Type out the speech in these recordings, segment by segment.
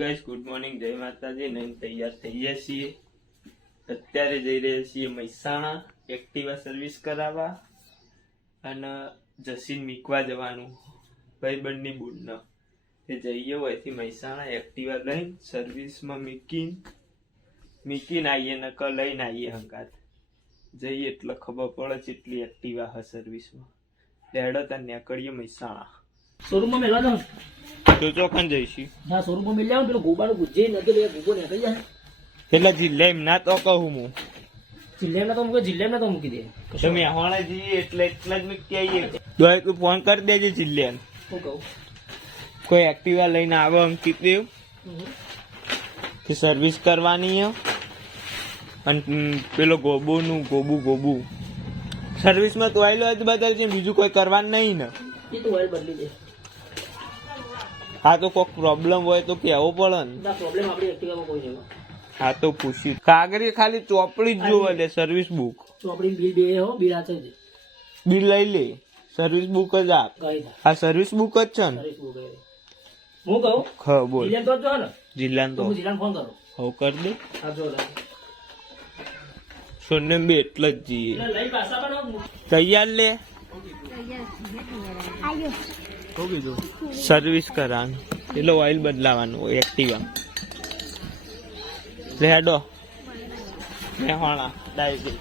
Guys good morning, જય માતાજી. નહીં તૈયાર થઈ ગયા છીએ. અત્યારે જઈ રહ્યા છીએ મહેસાણા એક્ટિવા સર્વિસ કરાવવા અને જસીન મીકવા જવાનું ભાઈબંધની બુડનો. એ જઈએ હોયથી મહેસાણા એક્ટિવા લઈને સર્વિસમાં મીકીને આવીએ ને લઈને આવીએ હંગાત જઈએ એટલે ખબર પડે કેટલી એક્ટિવા હા સર્વિસમાં. લેડો ત્યાં નીકળીએ મહેસાણા. શોરૂમમાં મેળવા જાઉં તો ચોખન જઈશું. ના શોરૂમમાં મેળ આવું પેલો ગોબાનું ગુજે નથી લે ગોબો નીકળી જાય એટલે જિલ્લે એમ ના તો કહું હું જિલ્લામાં તો મૂકે જિલ્લામાં તો મૂકી દે તમે હોણા જઈએ એટલે એટલા જ મૂકી આવીએ. દોય કોઈ ફોન કરી દેજે જિલ્લે શું કહું કોઈ એક્ટિવા લઈને આવે અંકિત દેવ કે સર્વિસ કરવાની અને પેલો ગોબુ સર્વિસમાં તો આવેલો જ બદલ છે, બીજું કોઈ કરવાનું નહીં ને. એ તો ઓઇલ બદલી દે. હા તો કોઈક પ્રોબ્લેમ હોય તો કહેવો પડે ને. ના પ્રોબ્લેમ આપણી એક્ટિવામાં કોઈ નહીં. હા તો પૂછ્યું કાગળ ખાલી ચોપડી જ જોવે લે સર્વિસ બુક. ચોપડી બિલ બે હો બિલ હાથે જ બિલ લઈ લે, સર્વિસ બુક જ આપ. આ સર્વિસ બુક જ છે ને. હું કહું હા બોલ. જિલ્લાને તો જો ને જિલ્લાને તો હું જિલ્લાને ફોન કરું. હવ કર દે. હા જો સોને બે એટલે જ જઈએ. લઈ પાછા પણ તૈયાર લે. સર્વિસ કરવાનું એટલે ઓઇલ બદલાવાનું એક્ટિવા. લે હેડો મેહોણા ડાયરી.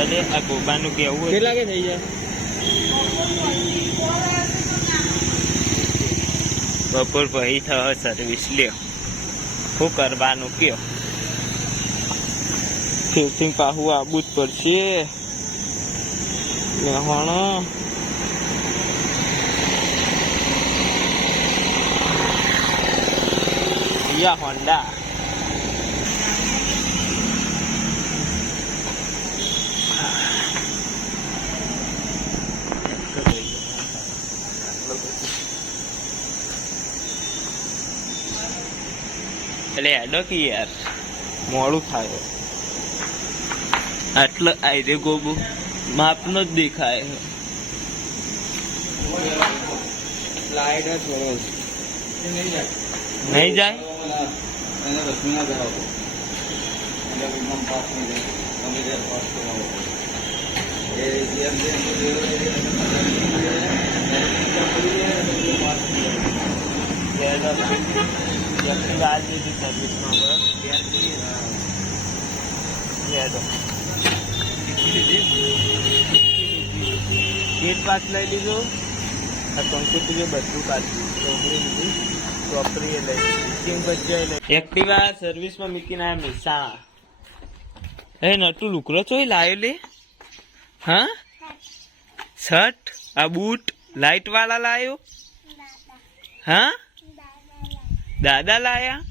અરે આ ગોબાનું કેવું કેટલા કે થઈ જાય બપોર પછી થયો સર્વિસ લ્યો. શું કરવાનું કયો? ફિટિંગ પાહું આવવું જ પડશે. મેહોણા હોન્ડા એટલે હેડો કે યાર મોડું થાય. આટલો આયરે ગોબુ માપનો જ દેખાય. નહીં જાય ગેટ પાસ લઈ લીધો. આ કંકુટી બધું કાઢ્યું ચોપરી લઈ એક્ટિવા સર્વિસમાં મૂકીને આવ્યા મહેસાણા. એ નટુ લુકરો ચોય લાયો લે. હા શર્ટ આ બૂટ લાઈટ વાળા લાયો. હા દાદા લાયા.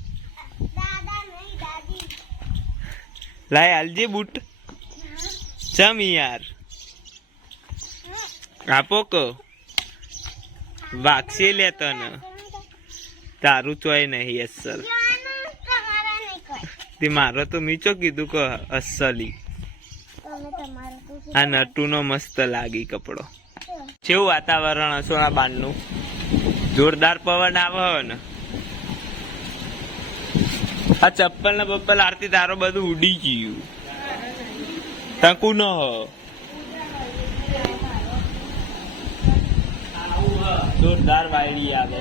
લાય હાલજે બૂટ. ચમ યાર આપો કો વાગશે લે તને. તારું ચોય નહીં અસલ. તે મારો તો મીચો કીધું કે અસલી. આ નટુ નો મસ્ત લાગી કપડો. કેવું વાતાવરણ હસોણા બાંધનું જોરદાર પવન આવે ને. આ ચપ્પલ ને બપ્પલ આરતી તારો બધું ઉડી ગયું. ટકુ ન જોરદાર વાયડી આવે.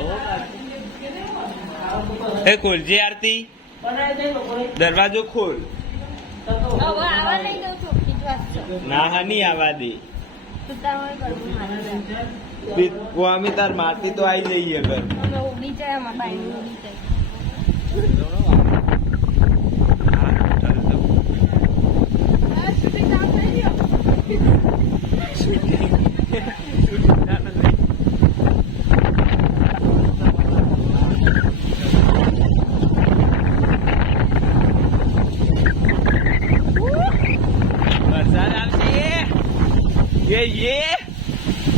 એ ખોલજે આરતી, દરવાજો ખોલ. ના હા નહીં આવા દે. અમે તાર મારતી તો આવી જઈએ ઘર.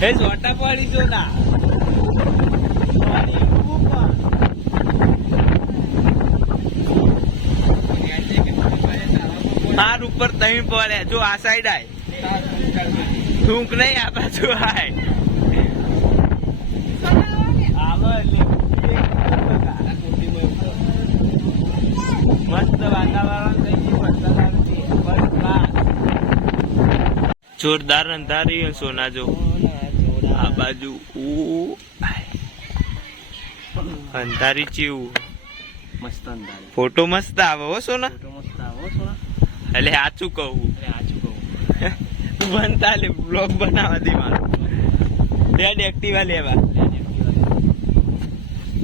એ જોટા પડી જો ના માર ઉપર તઈ પડે જો આ સાઈડ આય થૂંક નહીં આ બાજુ આય જોરદાર અંધારી સોના જો આ બાજુ અંધારી ચેવું મસ્ત અંધારી ફોટો મસ્ત આવે હો સોના ફોટો મસ્ત આવો સોના એટલે સાચું કહું સાચું કહું બનતા લે બ્લોગ બનાવવા દે મારું ડેડ એક્ટિવા લેવા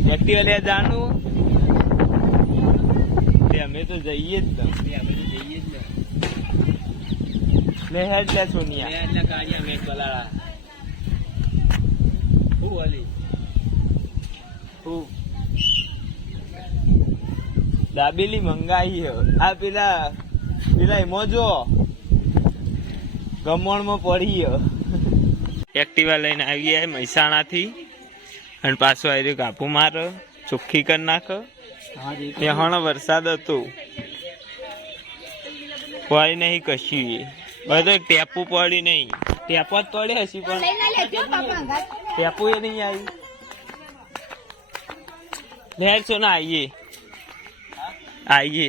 એક્ટિવા લેવા જાણું તે અમે તો જઈએ જ ને હેડ લે સોનિયા એટલે કાઢ્યા મેં કલાળા હું અલી દાબેલી મંગાઈ હે આ પેલા એમાં જો ગમણમાં પડી એક્ટિવા લઈને આવી ગયા મહેસાણા થી અને પાછો આવી કાપુ માર ચોખ્ખી કરી નાખ ત્યાં વરસાદ હતો કોઈ નહીં કશું બધો ટેપુ પડી નહીં ટેપો જ પડે હસી પણ ટેપુ એ નહીં આવી લેર છો ના આઈએ